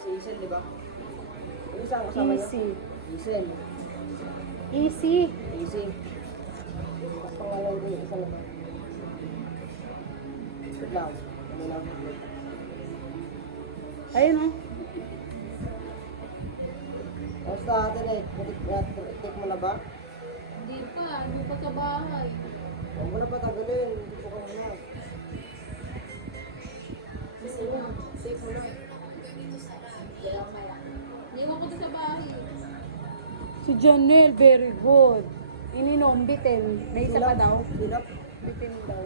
si Isen, di ba? Yung isang kasama niya? Easy. Isen. Easy. Easy. Tapos pangalan ko yung isa na ba? Wait lang. Ano lang? Ayun o. Basta atin eh, take mo na ba? Hindi pa, hindi pa sa bahay. Huwag mo na patagalin, hindi ko kanina. Gusto mo, take mo na. Iwan ko to sa bahay. Si Janelle, very good. Ininom, bitin. May isa pa daw. Silap. Bitin daw.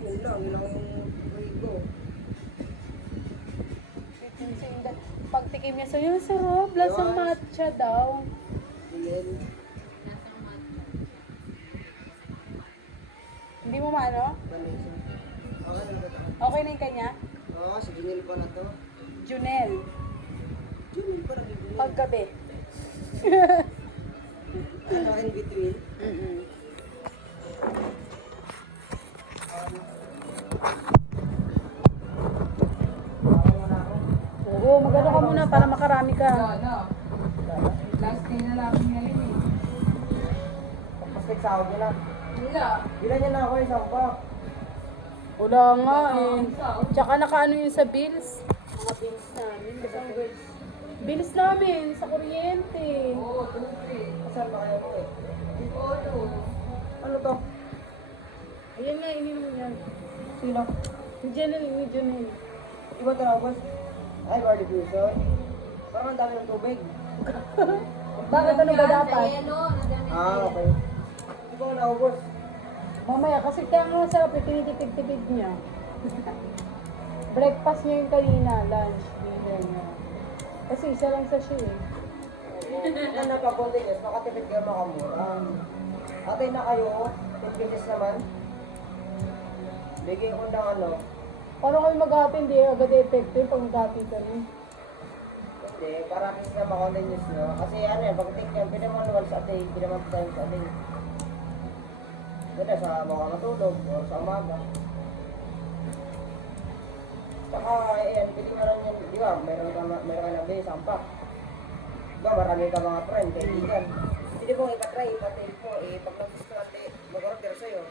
Yun lang yung rigo. Bitin siya yung pagtikim niya sa'yo, sarap. Lasang matcha daw. Yun. Nasang mat. Hindi mo maano? Balisa. Okay na ba ito? Okay na yung kanya? Oo, si Junil pa na to. Junel. Junil pa rin yung Paggabi. ano in between. Oo, magano ka muna para makarami ka. Last day na lang ngayon eh. Tapos sahod niya na. Wala. Bilan niya na ako isang pa. Wala nga eh. Tsaka nakaano yun sa bills. Mga bills namin. Bills namin sa kuryente. Oo, tubig. Saan ba kayo ko eh? Oo. Ano to? Ayan nga, ininom yan. Sino? Ni Janelle, ni Janelle. Iba ito na boss? Ay, bar diffusion. Parang ang dami ng tubig. Bakit ano ba dapat? Okay. Ikaw na ako boss. Mamaya, kasi kaya nga sarap yung tinitipid-tipid niya. Breakfast niya yung kanina, lunch, dinner niya. Kasi isa lang sa siya eh. Ang napapunti niya, makatipid kayo makamura. Atay na kayo, 10 pieces naman. Bigay ko ng ano. Paano kayo mag-happy? Hindi agad effective pag mag-happy kami. Hindi, para kasi na makontinuous nyo. Kasi ano eh, pag take nyo, pinamanual sa atay, pinamantay sa atay. Pwede sa mga matulog o sa umaga. Tsaka, ayan, pili mo lang yan, di ba, meron ka na ba isang pack. Di ba, marami ka mga friend, kaibigan. Hindi mo ipatry, ipatay mo, pag nag-gusto natin, mag-order sa'yo.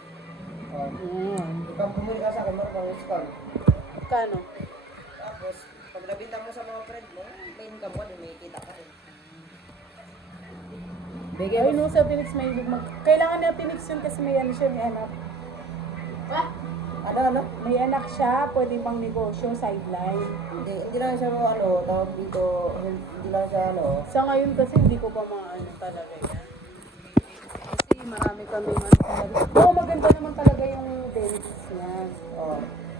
Ayan. Ipag pumuli ka sa akin, meron kang discount. Kano? Tapos, pag nabinta mo sa mga friend mo, may income ka din, may kita ka rin. Bigay Ay mo. no, sa Phoenix may kailangan na Phoenix yun kasi may ano siya, may anak. Ano? May anak siya, pwede pang negosyo, sideline. Hindi lang siya mo, tawag dito, hindi lang siya, Sa ngayon kasi hindi ko pa maano talaga yan. Kasi marami kami ano. Oo, maganda naman talaga yung dentist niya. oh.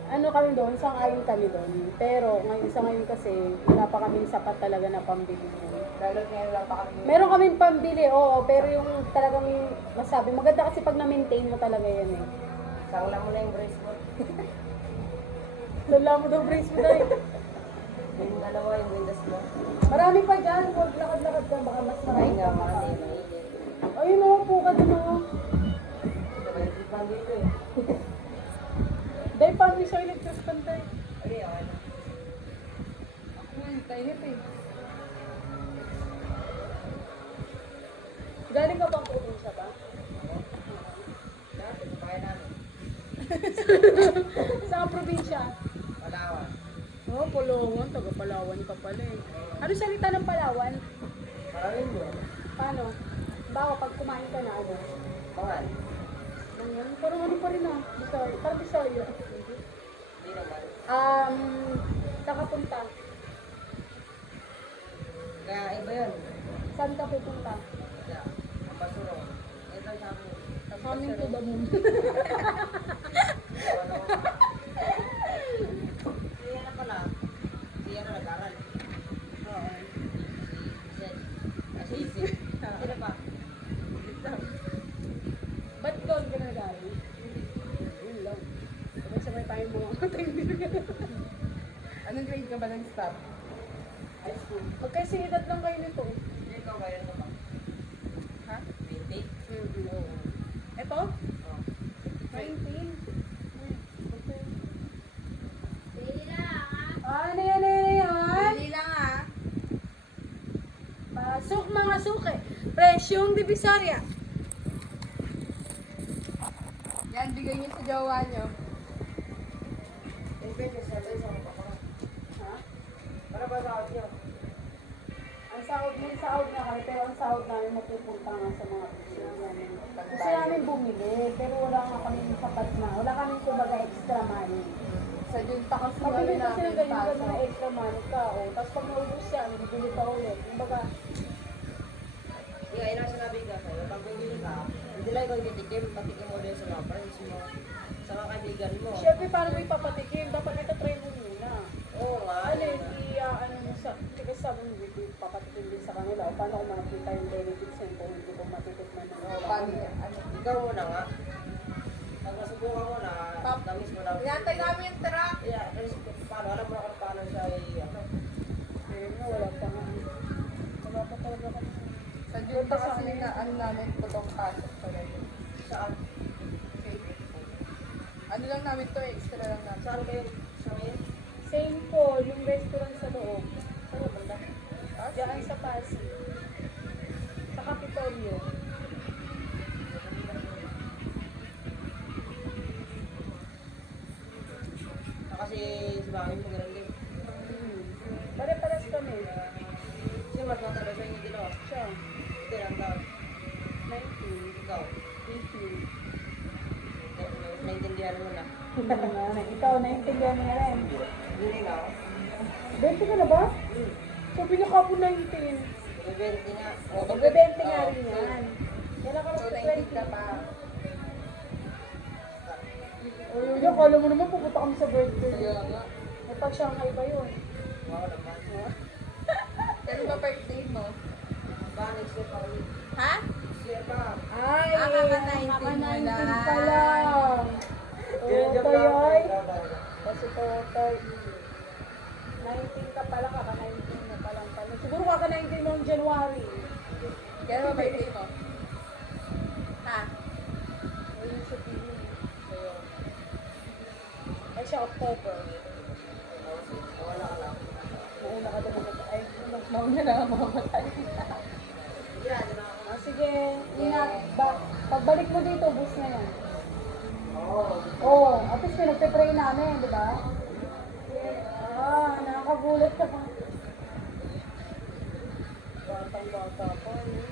Ano kami doon, sang-ayon kami doon. Pero ngayon sa ngayon kasi, wala pa kami sapat talaga na pambili niya. Lalo ngayon lang pa kami. Meron kaming pambili, oo, pero yung talagang masabi, maganda kasi pag na-maintain mo talaga yan eh. Sangla mo na yung brace mo. Lala mo daw brace mo dahil. Yung alam mo yung windows mo. Marami pa dyan, huwag lakad-lakad ka, baka mas Ay marami nga, ka. mga mainit. Ayun o, po ka din o. May tikman dito eh. Dahil paano siya electric pantay? Ano yan? Ako nga, tainip eh. Galing ka bang probinsya ba? Dati, kaya namin. Saan probinsya? Palawan. Oh, Palawan. Taga Palawan ka pala eh. Ano salita ng Palawan? Maraming mo. Paano? Bawa pag kumain ka na ano? Pangal. Ganyan. Parang ano pa rin ah. Bisaya. Parang Bisaya. Hindi naman. Nakapunta. Kaya iba yun. Saan ka pupunta? Kaya, ang basurong. Ito sa amin. Coming to the moon. Siya na pala. Siya na nag-aral. Oo. Si Isin. Sino pa? Ba't doon ka nag-aaral? Yun lang. Sabay-sabay tayo mga Anong grade ka ba ng stop? high school. Magkaisidad lang kayo nito. Hindi ikaw kaya ito pa. Ha? 20? Ito? Oh. 19. Daily lang ah. Ano yan, ano yan? Daily lang ah. suki. Presyong Divisoria. Yan, bigay niyo sa jowa niyo. In pesos, sa tayo sa mga kapara. Ha? Para ba sa audio? Ang sahod mo, sahod na kami, pero ang sahod namin mapupunta nga sa mga bisyo namin. Gusto namin bumili, pero wala nga kami sapat na. Wala kami kumbaga extra money. Sa junta kasi Pabili wala kasi ng namin ganyan pasok. mga extra money ka, o. Tapos pag naubos yan, bibili pa ulit. Kumbaga, Yung ilang sinabi ka sa'yo, pag bumili ka, hindi lang ikaw titikim, patikim mo din sa mga friends mo, sa mga kaibigan mo. syempre paano mo ipapatikim? Dapat ito try mo muna. Oo nga. Ano, ano mo sa, kasi sabi mo, papatikim din sa kanila. O paano kung makikita yung benefits yan kung hindi ko matitikman ng wala. Paano yan? Ano? Ikaw muna nga. Pag nasubukan mo na, Pap- tamis mo na. Inantay namin yung truck. Yeah, kasi paano, alam mo na kung paano siya ano. Ayun nga, wala pa nga. Wala pa talaga kami. Sa junta kasi na ano namin putong pasok talaga. Saan? Ano lang namin to, extra lang namin. Saan kayo? Sa ngayon? Same Paul, yung restaurant sa loob. Saan na banda? Diyan sa Pasig. Sa Capitolio. Kasi si Mami mo ganun din. Pare-pares kami. Sino mas matalo sa inyo dito? Siya, Hindi, ang tawag. 19, Ikaw. 18. Naintindihan mo na. Ikaw, naintindihan mo na rin. Hindi na. 20 ka na ba? Sabi niya ka po 19. Bibente nga. Magbebente nga rin yan. Kailan ka So, mag 19 ka 20? pa. O yun, yung kala mo naman pupunta kami sa birthday. Kaya nga. May pag-Shanghai ba yun? Wow naman. Kailan ba birthday mo? Ba, next year pa ulit. Ha? Next year pa. Ay, kaka-19 kaka-19 mo pa lang. lang. Joke Totoy, lang. ay. Ikaw talaga. Kasi Totoy, 19 ka pala, kaka-19 na palang pala. Siguro kaka-19 noong January. Kailan ba birthday mo? Ha? Ayun siya pili. Ay siya, October. Wala ka lang. Mauna ka doon. Ay, Mauna na ang mamatay. Sige, ano na ako. sige, ingat. Pagbalik mo dito, bus na yan. Oo. Oo, at least pinagpe-pray namin, di ba? Nakakagulat ka pa. Batang bata pa, no?